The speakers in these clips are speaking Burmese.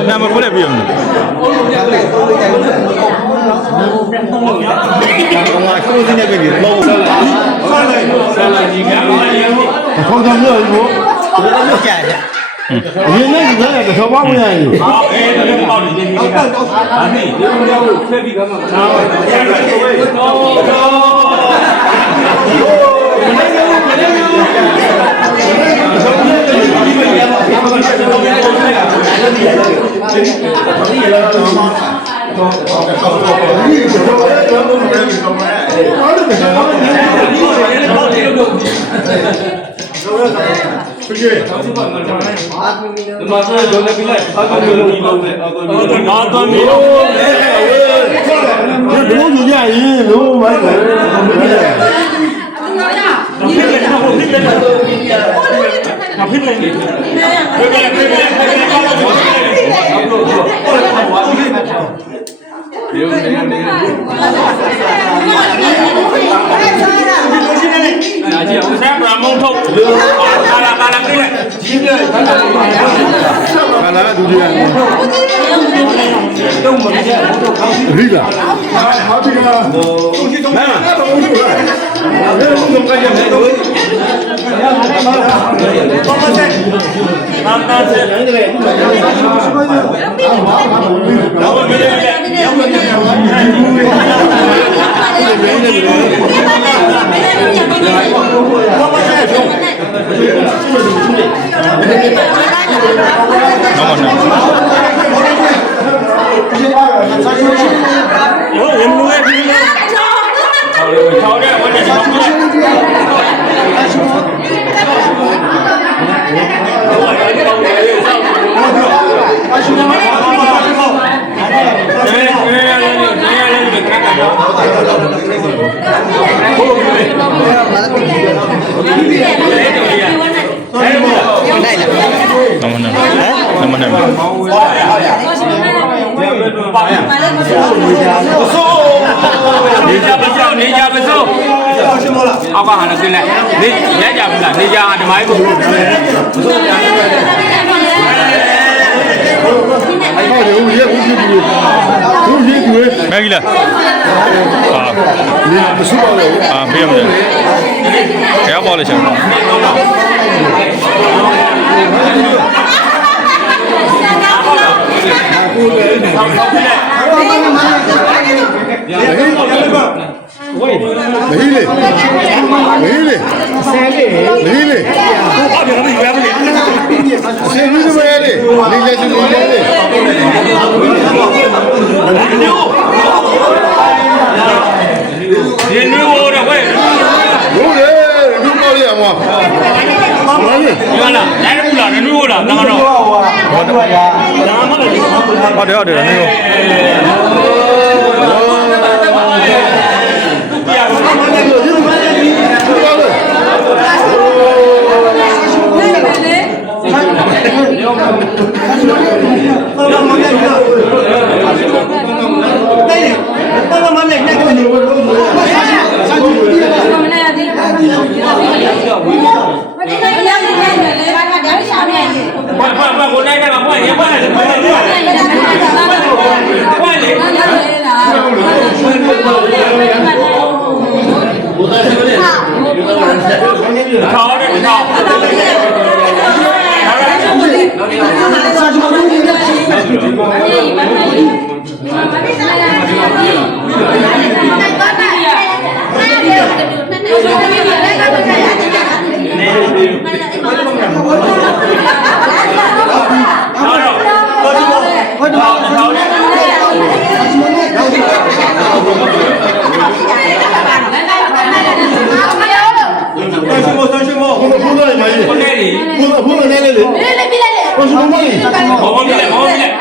Nama boleh biar ni. Orang aku ni nak pergi. Kau dah mula tu. Ini ni juga ada sebab punya ni. Megila. Biar mana? Kaya boleh sih. လိုက်လေ လေးလေးပြလိုက်လေ ဘယ်လိုမလဲ ဘောပြလိုက်ဘောပြလိုက်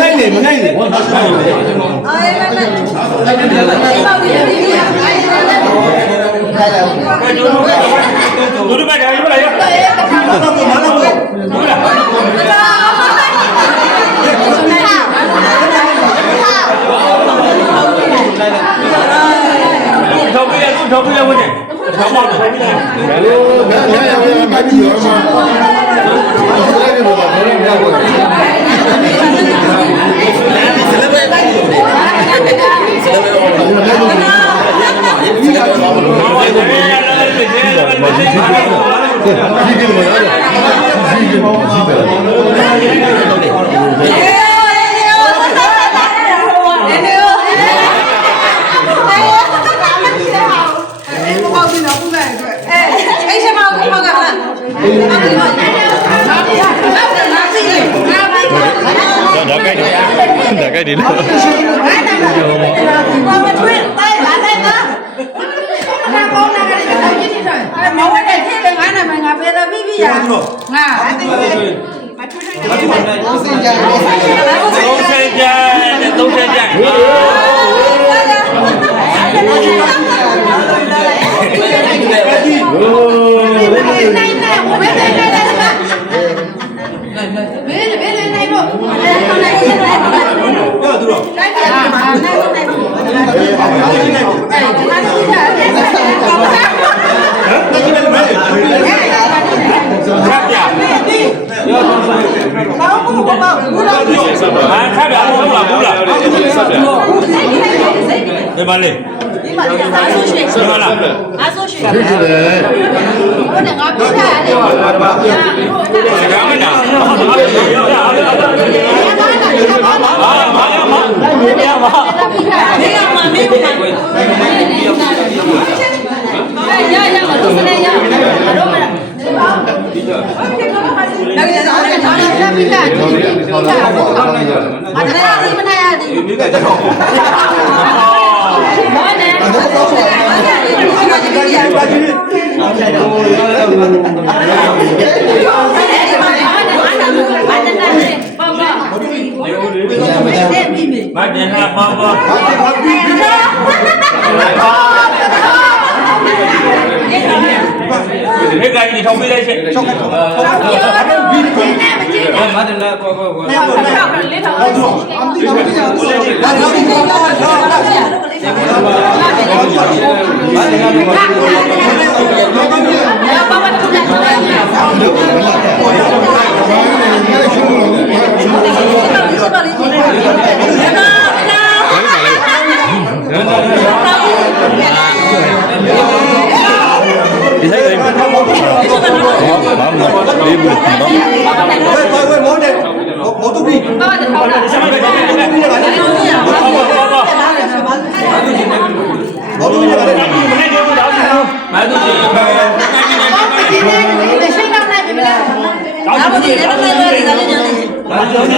နိုင်နေမနိုင်နေ အေးမမပေါက်ပြီးပြီ တို့ဘက်ကနေလာရ ထောက်ပြရဝင်တယ်ထောက်ပါထောက်ပြလိုက် ဘယ်လိုဘယ်လိုမပြီးရောမှာလိုက်နေပါဘာလဲမရဘူးဒါကြိုက်တယ်လို့ ဘယ်ပါလဲဒီမှာအားဆိုရှင်ဆရာလားအားဆိုရှင်ဟုတ်တယ်ငါပြထားတယ်ဒါမှမနာမတင်လာပါပါဒီကကြီးထောက်ပေးလိုက်ချက်ထောက်မတင်လာပါပါလေးထောက်ဒီဆိုင်တိုင်းဘာမှမလေးဘူးနော်喂，毛的，毛肚皮，毛肚皮来了。买东西，毛肚皮来了，毛肚皮。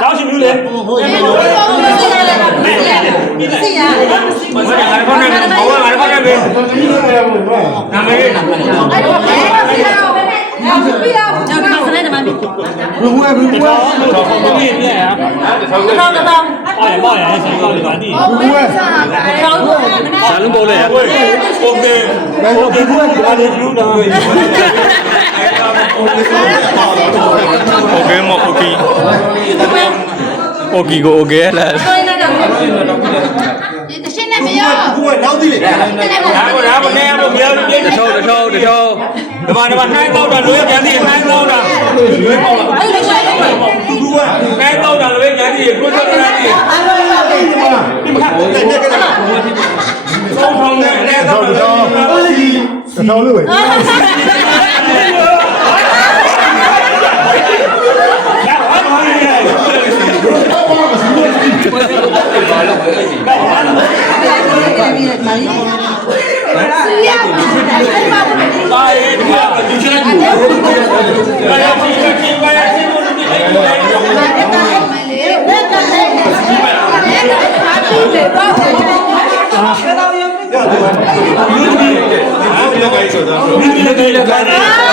တောင်းရှိမျိုးလေစီရဘာလဲငါဖောက်နေတယ်ဘောကငါဖောက်နေပြီနာမည်အဲ့တော့ပြီးတော့ကျွန်တော်စနေတယ်မမီဘူးဘူးဘူးဘူးတော့ပြည့်ပြည့်ရတော့ပေါ့ရဆိုင်ကောင်းတယ်ဗာတိဘူးဘူးဆာလုံးပေါ်လေโอเคဘယ်လိုဘူးကဘာလဲကျူးတော့โอเคမโอเคโอเคကိုโอเคလားရှင်းနေမရော ဘူးနောက်သေးလေ ကိုနေရလို့မြေလို့ပြည့်တချို့ဒီမှာနိုင်တော့တာလွေးပြန်ပြီးနိုင်တော့တာလွေးပေါ့လားဘူးကနိုင်တော့တာလွေးပြန်ပြီးကိုယ်စကားကြီးဒီမှာဆောင်းထောင်းနဲ့တော့တော်လို့ပဲပါရဲ့ဒီကဒီချမ်းကြီးပါရဲ့ဒီပါရဲ့ဒီလိုဒီလိုက်လိုက်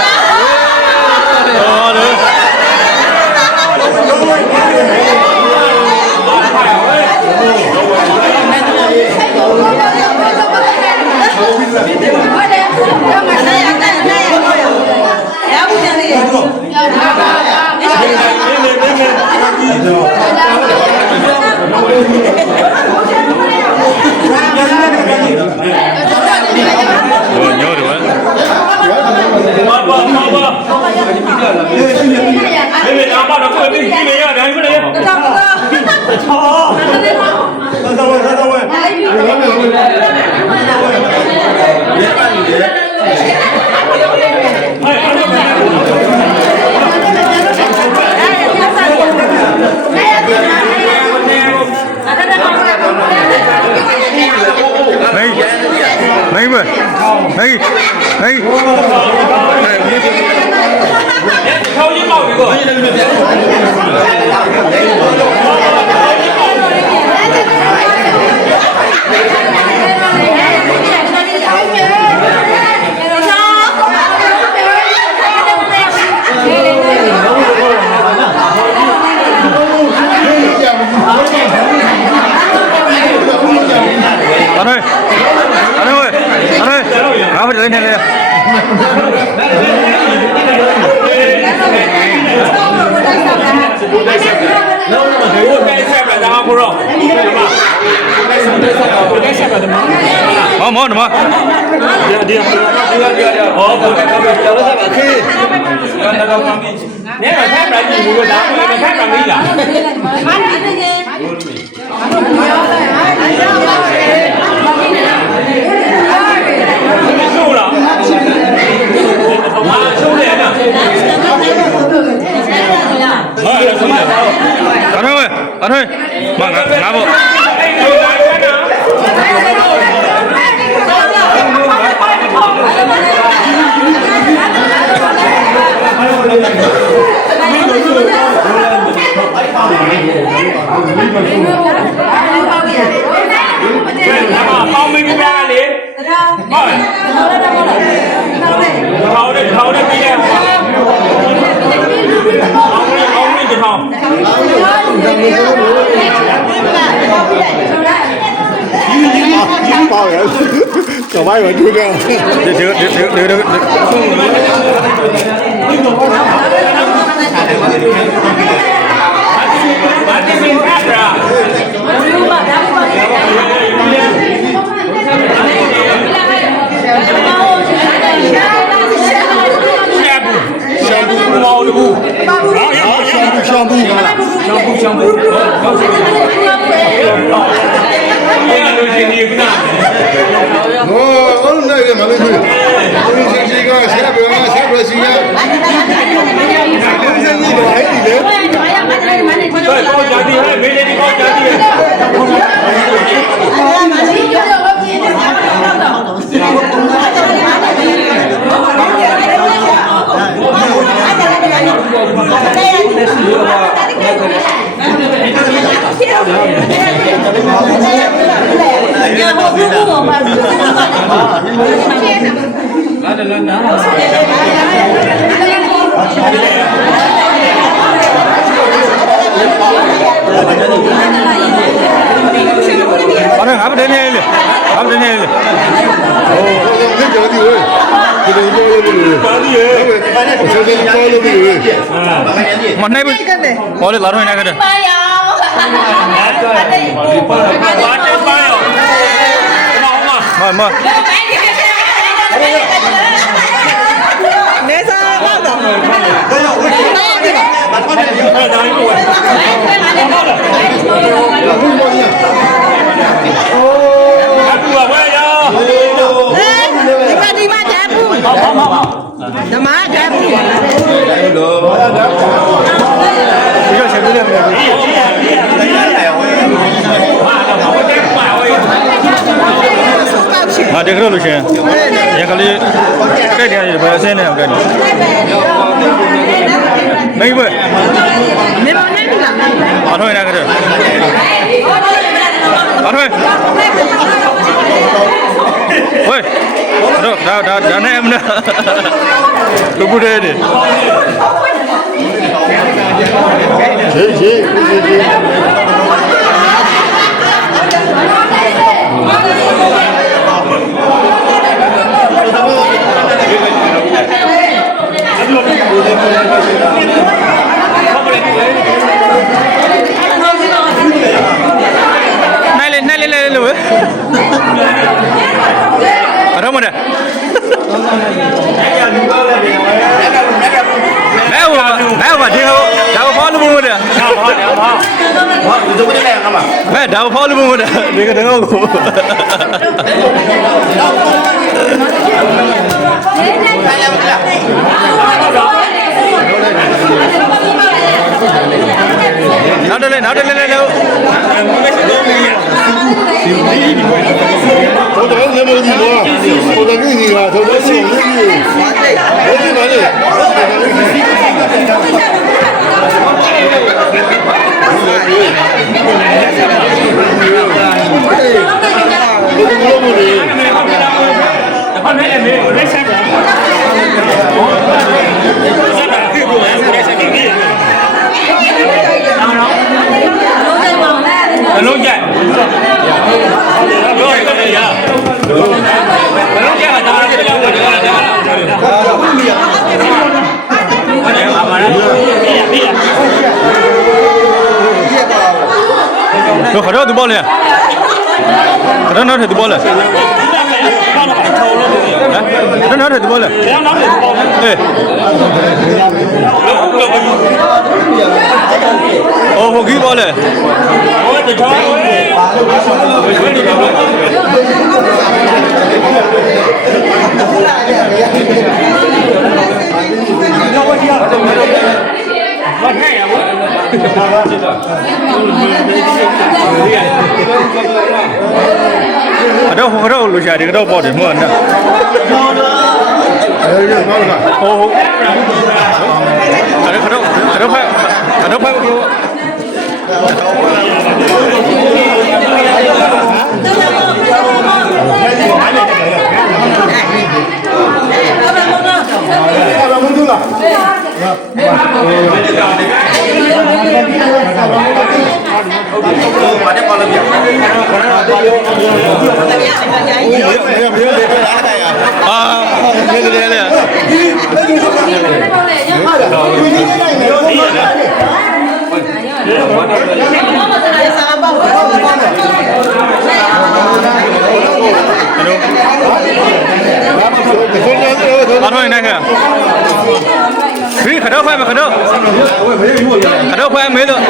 Why would you go? Mà နေစားပါတော့ ကိုရဝေးဘာထွက်နေလဲဒါကြီးကိုဝေး ဘူးမောကြီးโอ้ အခုကဝဲရော ဒီမှာဓာတ်ဘူးဓမ္မဓာတ်ဘူး ဒီကချက်ပြနေမှာဒီလိုက်လာဝေး ဟာတကယ်လို့ရှင်ရက်ကလေးကြိုက်တယ်ဘယ်အစင်းနဲ့အောင်ကြိုက်တယ်မင်းဘယ် နေမနေဘူးလား အထွေးနေကြတယ်အထွေးဝေးတော့ဒါနဲ့မနာလူပုတဲ့တယ် ရှေ့နိုင်လေလို့အတော့မနဲ့မဲဘာဒီဟောဒါဖော်လို့မလို့ဘာဒီတော့နေရမှာ မဲဒါဖော်လို့မလို့ဒီကတော့ကိုနောက်တလဲလို့ 我等下没你过，我等你啊，他们是我你哪里？ဘလုံးကြက်ပြောရတယ်ရဘလုံးကြက်ကဒါလည်းပြောတယ်ဒါလည်းတော့ခတော့ဒီဘောလေခတော့နောက်ထပ်ဒီဘောလေခတော့နောက်ထပ်ဒီဘောလေအော်ဟိုကြီးဘောလေ ဟိုတချောင်းဘာနဲ့ရဘူးတော့ဟိုတော့လူရှာဒီကတော့ပေါ့တယ်မဟုတ်နော်ဟိုကတော့ဖိုက်ကိုဘာနဲ့ပါလို့ပြ အာနေလေလေဘာလို့နေခဲ့ခရီးခတော့ဖိုက်မခတော့ဖိုက်မဲတော့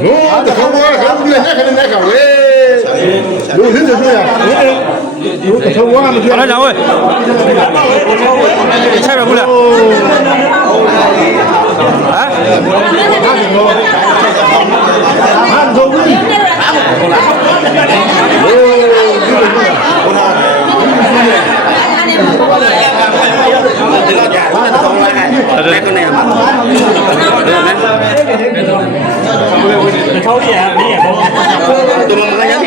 我这看我看不来，那看那看喂，有人就这样，我这我还没去。来两位，菜边过来。啊？看走你。超厉害，你也不。怎么没人理？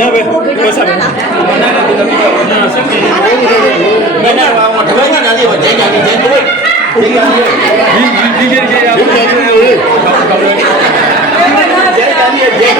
ရပဲကိုစားမယ် မင်းနဲ့ဘာမှတကယ်ညာလေးကိုကျင်းညာလေးကျင်းလို့ဒီကျင်းရအောင်ကျင်းလို့ကျင်းညာလေးကျင်း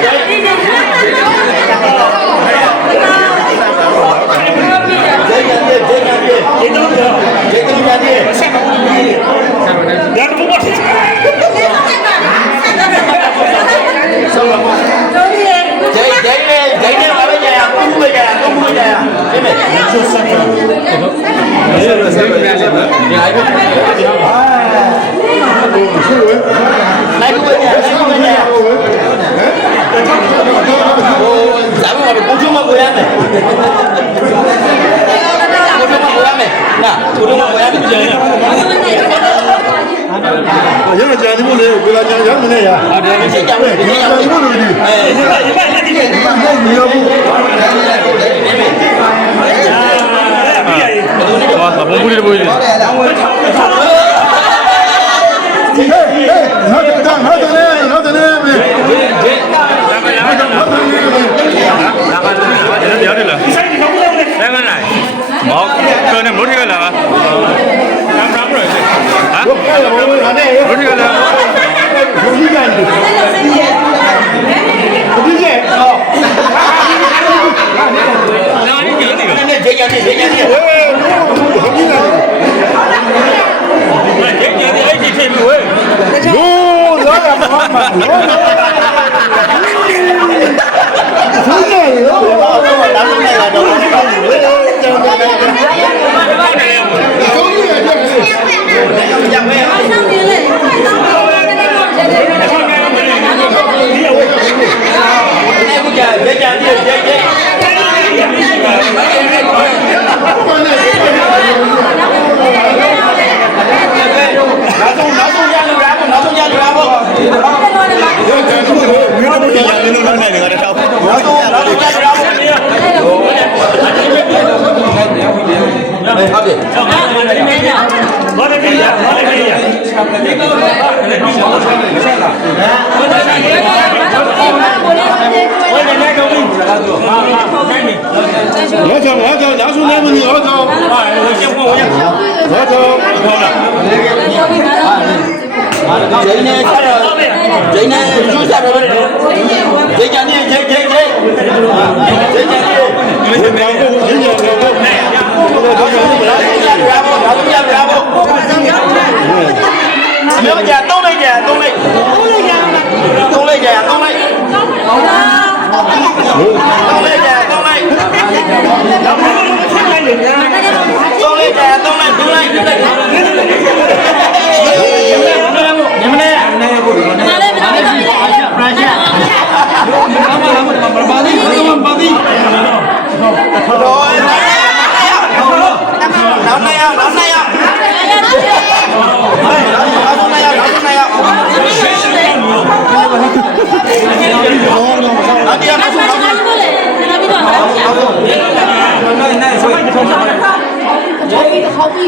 ရကြတယ်ဘုလေကိုလာကြရမနေရအဲ့ဒါမရှိကြဘူးဒီလိုဘုလိုဒီမြေဘူး哇，把bombu的不会的。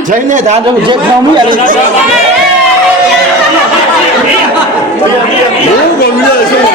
Jai ne dah ada je kami ada. Oh, kami ada.